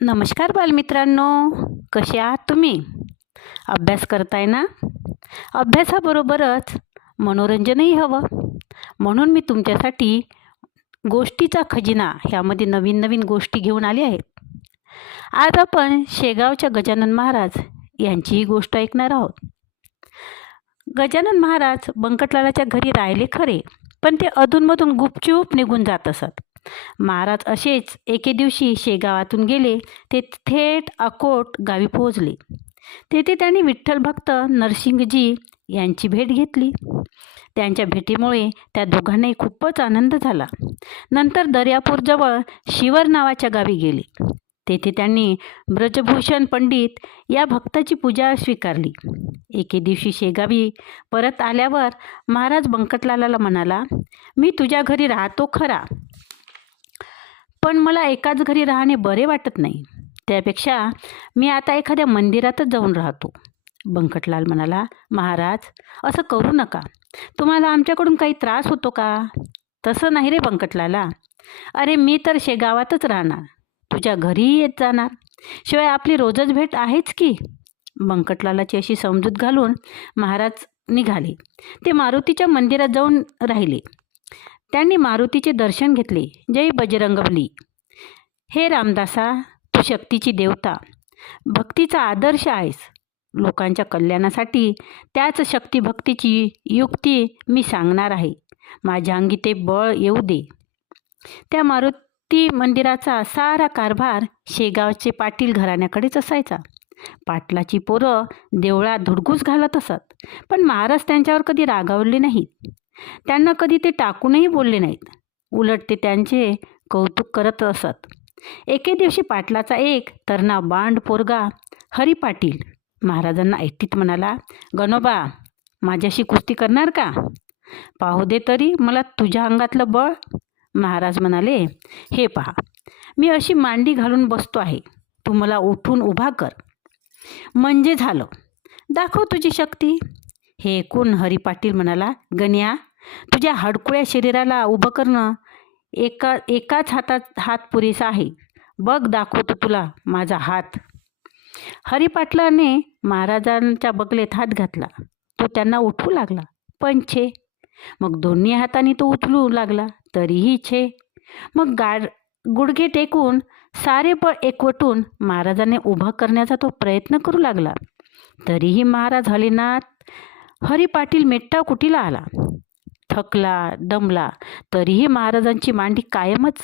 नमस्कार बालमित्रांनो, कसे आहात तुम्ही? अभ्यास करताय ना? अभ्यासाबरोबरच मनोरंजनही हवं. म्हणून मी तुमच्यासाठी गोष्टीचा खजिना ह्यामध्ये नवीन नवीन गोष्टी घेऊन आली आहे. आज आपण शेगावच्या गजानन महाराज यांची ही गोष्ट ऐकणार आहोत. गजानन महाराज बंकटलालाच्या घरी राहिले खरे, पण ते अधूनमधून गुपचूप निघून जात असत. महाराज असेच एके दिवशी शेगावातून गेले ते थेट अकोट गावी पोहोचले. तेथे त्यांनी विठ्ठल भक्त नरसिंगजी यांची भेट घेतली. त्यांच्या भेटीमुळे त्या दोघांनाही खूपच आनंद झाला. नंतर दर्यापूरजवळ शिवर नावाच्या गावी गेले. तेथे त्यांनी ब्रजभूषण पंडित या भक्ताची पूजा स्वीकारली. एके दिवशी शेगावी परत आल्यावर महाराज बंकटलालाला म्हणाला, मी तुझ्या घरी राहतो खरा, पण मला एकाच घरी राहणे बरे वाटत नाही. त्यापेक्षा मी आता एखाद्या मंदिरातच जाऊन राहतो. बंकटलाल म्हणाला, महाराज असं करू नका. तुम्हाला आमच्याकडून काही त्रास होतो का? तसं नाही रे बंकटलाला. अरे मी तर शेगावातच राहणार, तुझ्या घरीही येत जाणार. शिवाय आपली रोजच भेट आहेच की. बंकटलालाची अशी समजूत घालून महाराज निघाले. ते मारुतीच्या मंदिरात जाऊन राहिले. त्यांनी मारुतीचे दर्शन घेतले. जय बजरंगबली. हे रामदासा, तू शक्तीची देवता, भक्तीचा आदर्श आहेस. लोकांच्या कल्याणासाठी त्याच शक्तिभक्तीची युक्ती मी सांगणार आहे. माझ्या अंगी ते बळ येऊ दे. त्या मारुती मंदिराचा सारा कारभार शेगावचे पाटील घराण्याकडेच असायचा. पाटलाची पोरं देवळात धुडगूस घालत असत, पण महाराज त्यांच्यावर कधी रागावले नाहीत. त्यांना कधी ते टाकूनही बोलले नाहीत. उलट ते त्यांचे कौतुक करत असत. एके दिवशी पाटलाचा एक तरणा बांड पोरगा हरी पाटील महाराजांना एकटीत म्हणाला, गणोबा, माझ्याशी कुस्ती करणार का? पाहू दे तरी मला तुझ्या अंगातलं बळ. महाराज म्हणाले, हे पहा, मी अशी मांडी घालून बसतो आहे. तू मला उठून उभा कर, म्हणजे झालं. दाखव तुझी शक्ती. हे ऐकून हरी पाटील म्हणाला, गण्या, तुझ्या हडकुळ्या शरीराला उभं करणं एकाच हात पुरेसा आहे. बघ, दाखवतो तुला माझा हात. हरी पाटलाने महाराजांच्या बगलेत हात घातला. तो त्यांना उठवू लागला, पण छे. मग दोन्ही हातांनी तो उचलू लागला, तरीही छे. मग गुडघे टेकून सारे बळ एकवटून महाराजांनी उभं करण्याचा तो प्रयत्न करू लागला. तरीही महाराज हलेनाथ. हरी पाटील मेट्टा कुटीला आला. थकला, दमला, तरीही महाराजांची मांडी कायमच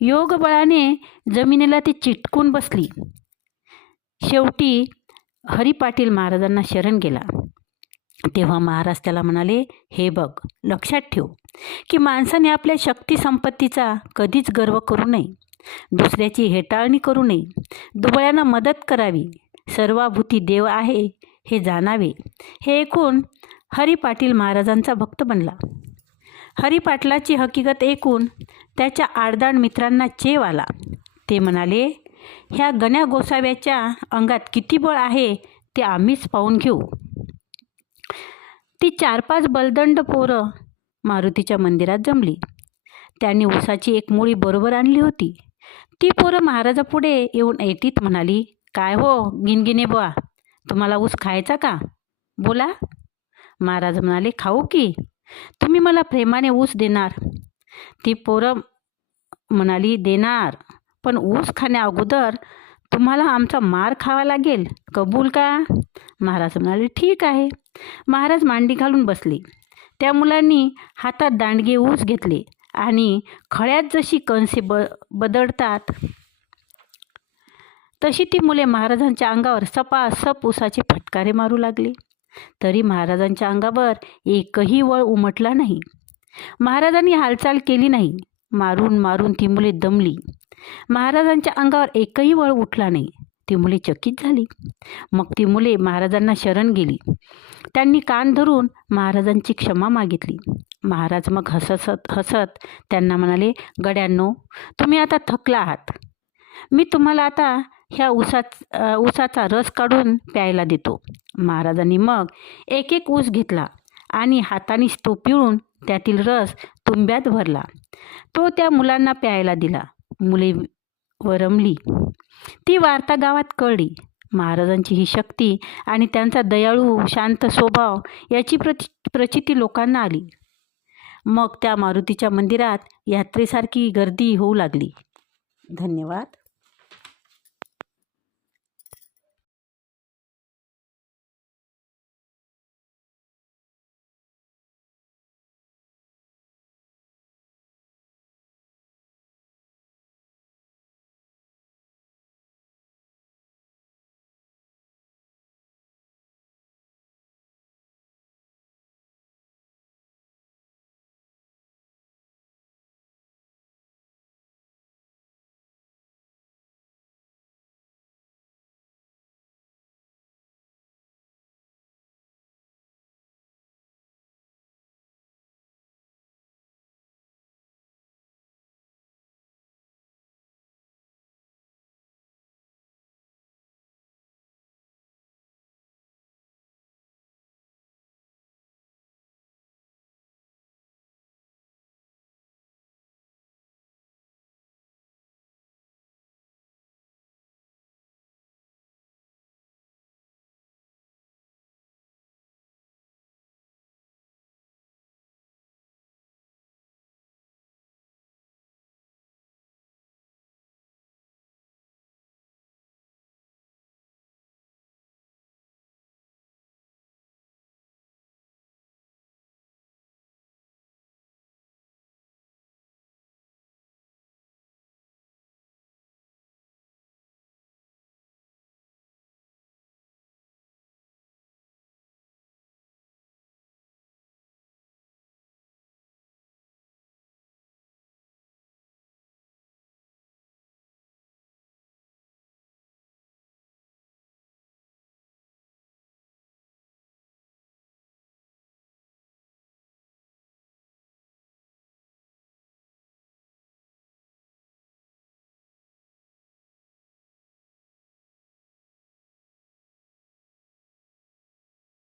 योग बळाने जमिनीला ती चिटकून बसली. शेवटी हरी पाटील महाराजांना शरण गेला. तेव्हा महाराज त्याला म्हणाले, हे बघ, लक्षात ठेव की माणसाने आपल्या शक्ती संपत्तीचा कधीच गर्व करू नये. दुसऱ्याची हेटाळणी करू नये. दुबळ्यांना मदत करावी. सर्वाभूती देव आहे हे जाणावे. हे ऐकून हरी पाटील महाराजांचा भक्त बनला. हरी पाटलाची हकीकत ऐकून त्याच्या आडदांड मित्रांना चेव आला. ते म्हणाले, ह्या गण्या गोसाव्याच्या अंगात किती बळ आहे ते आम्हीच पाहून घेऊ. ती 4-5 बलदंड पोरं मारुतीच्या मंदिरात जमली. त्यांनी उसाची एक मुळी बरोबर आणली होती. ती पोरं महाराजापुढे येऊन ऐटीत म्हणाली, काय हो गिनगिने बुवा, तुम्हाला ऊस खायचा का? बोला. महाराज म्हणाले, खाऊ की. तुम्ही मला प्रेमाने ऊस देणार? ती पोरं म्हणाली, देणार, पण ऊस खाण्या अगोदर तुम्हाला आमचा मार खावा लागेल. कबूल का? महाराज म्हणाले, ठीक आहे. महाराज मांडी घालून बसले. त्या मुलांनी हातात दांडगे ऊस घेतले आणि खळ्यात जशी कणसे बदडतात तशी ती मुले महाराजांच्या अंगावर सपासप ऊसाचे फटकारे मारू लागले. तरी महाराजांच्या अंगावर एकही वळ उमटला नाही. महाराजांनी हालचाल केली नाही. मारून मारून ती मुले दमली. महाराजांच्या अंगावर एकही वळ उठला नाही. ती मुले चकित झाली. मग ती मुले महाराजांना शरण गेली. त्यांनी कान धरून महाराजांची क्षमा मागितली. महाराज मग हसत हसत त्यांना म्हणाले, गड्यांनो, तुम्ही आता थकला आहात. मी तुम्हाला आता ह्या ऊसाचा रस काढून प्यायला देतो. महाराजांनी मग एक एक ऊस घेतला आणि हातानेच तो पिळून त्यातील रस तुंब्यात भरला. तो त्या मुलांना प्यायला दिला. मुले व रमली. ती वार्ता गावात कळली. महाराजांची ही शक्ती आणि त्यांचा दयाळू शांत स्वभाव याची प्रचिती लोकांना आली. मग त्या मारुतीच्या मंदिरात यात्रेसारखी गर्दी होऊ लागली. धन्यवाद.